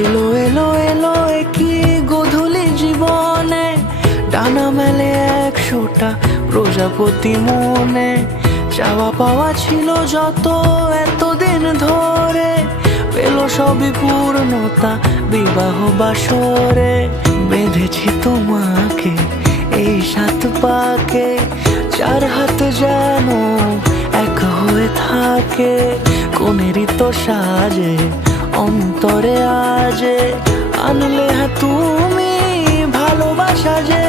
এলো এলো এলো কি গোধূলি জীবনে, ডানা মেলে 100টা প্রজাপতি মনে। চাওয়া পাওয়া ছিল যত এতদিন ধরে, পেল সবই পূর্ণতা বিবাহ বাসরে। বেঁধেছি তোমাকে এই 7 পাকে, 4 হাত যেন এক হয়ে থাকে। কোনেরই তো সাজে অন্তরে আজে, আনলে হ্যাঁ তুমি ভালোবাসা যে।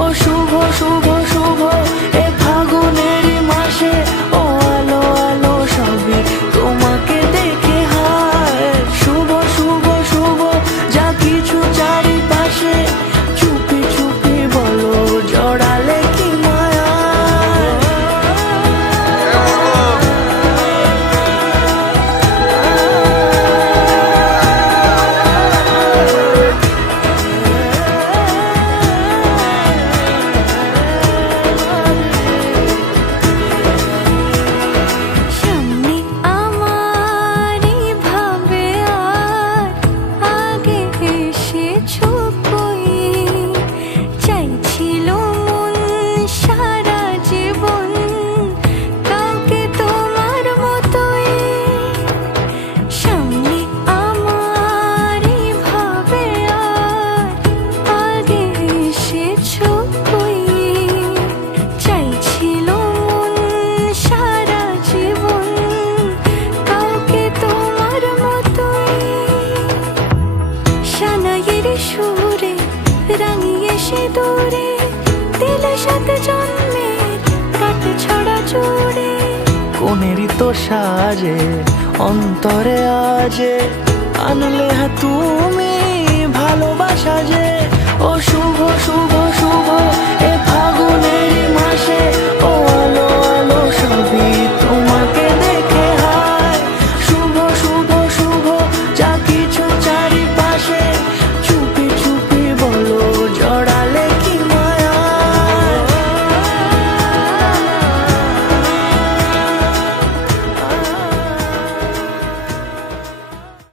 ও শুভ শুভ শুভ এ ফাগুনেরই মাসে, ও আলো আলো সবই তোমাকে দেখে হায়। শুভ শুভ শুভ যা কিছু চারিপাশে, চুপি চুপি বলো জড়ালে কি মায়া। সুরে রাঙিয়ে সে দূরে, দিলে 7 জন্মের কাট ছড়া জুড়ে। কোনেরই তো সাজে অন্তরে আজে, আনলে হ্যাঁ তুমি ভালোবাসা যে। ও